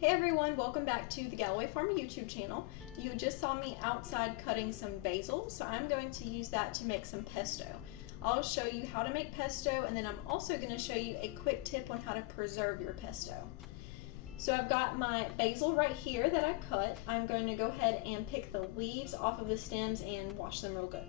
Hey everyone, welcome back to the Galloway Farm YouTube channel. You just saw me outside cutting some basil, so I'm going to use that to make some pesto. I'll show you how to make pesto, and then I'm also going to show you a quick tip on how to preserve your pesto. So I've got my basil right here that I cut. I'm going to go ahead and pick the leaves off of the stems and wash them real good.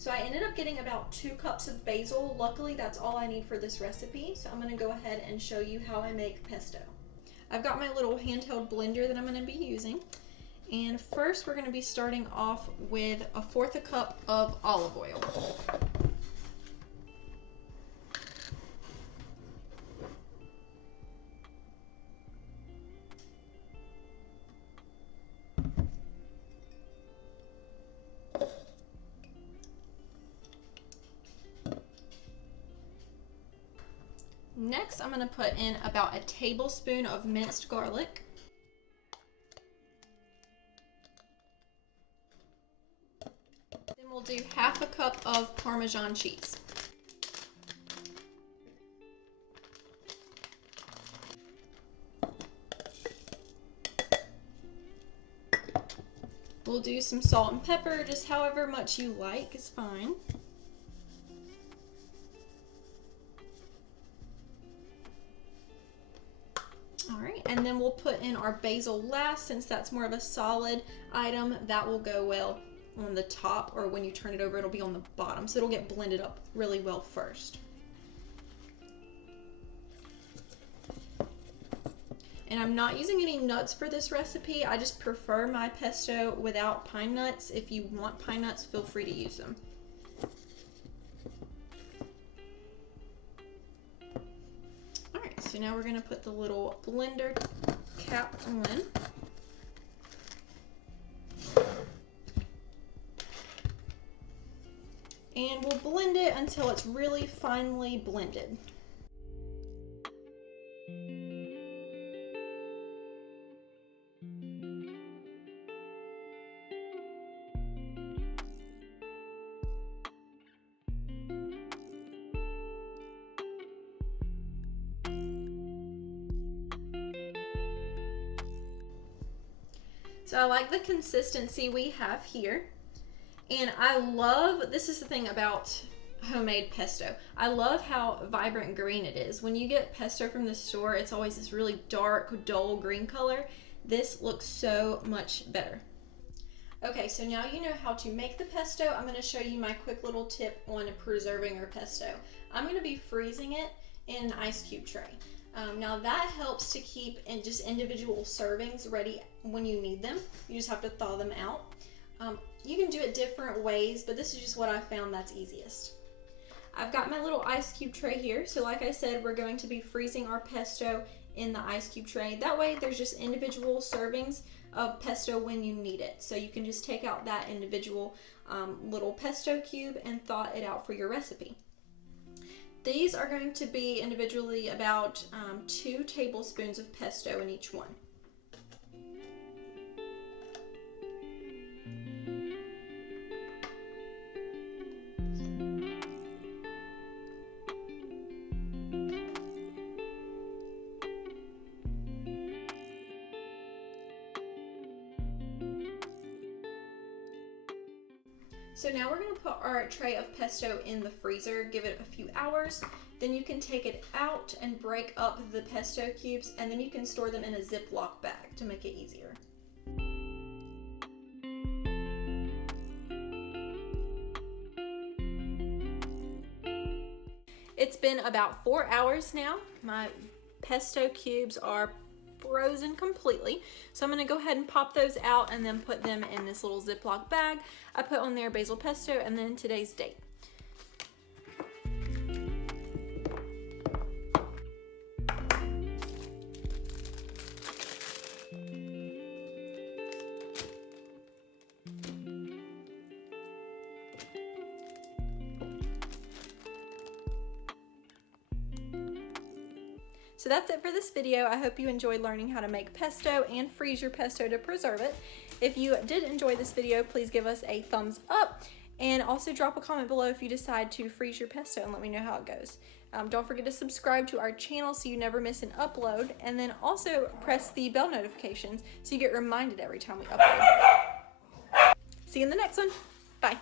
So I ended up getting about 2 cups of basil. Luckily, that's all I need for this recipe. So I'm going to go ahead and show you how I make pesto. I've got my little handheld blender that I'm going to be using. And first we're going to be starting off with 1/4 cup of olive oil. Next, I'm going to put in about a tablespoon of minced garlic. Then we'll do 1/2 cup of Parmesan cheese. We'll do some salt and pepper, just however much you like is fine. Alright, and then we'll put in our basil last, since that's more of a solid item. That will go well on the top, or when you turn it over, it'll be on the bottom, so it'll get blended up really well first. And I'm not using any nuts for this recipe. I just prefer my pesto without pine nuts. If you want pine nuts, feel free to use them. So now we're going to put the little blender cap on. And we'll blend it until it's really finely blended. So I like the consistency we have here. And I love, this is the thing about homemade pesto, I love how vibrant green it is. When you get pesto from the store, it's always this really dark, dull green color. This looks so much better. Okay, so now you know how to make the pesto. I'm going to show you my quick little tip on preserving your pesto. I'm going to be freezing it in an ice cube tray. Now that helps to keep in just individual servings ready when you need them. You just have to thaw them out. You can do it different ways, but this is just what I found that's easiest. I've got my little ice cube tray here. So like I said, we're going to be freezing our pesto in the ice cube tray. That way there's just individual servings of pesto when you need it. So you can just take out that individual little pesto cube and thaw it out for your recipe. These are going to be individually about 2 tablespoons of pesto in each one. So now we're going to put our tray of pesto in the freezer, give it a few hours, then you can take it out and break up the pesto cubes, and then you can store them in a Ziploc bag to make it easier. It's been about 4 hours now. My pesto cubes are frozen completely. So I'm gonna go ahead and pop those out and then put them in this little Ziploc bag. I put on there basil pesto and then today's date. So that's it for this video. I hope you enjoyed learning how to make pesto and freeze your pesto to preserve it. If you did enjoy this video, please give us a thumbs up and also drop a comment below if you decide to freeze your pesto and let me know how it goes. Don't forget to subscribe to our channel so you never miss an upload, and then also press the bell notifications so you get reminded every time we upload. See you in the next one. Bye.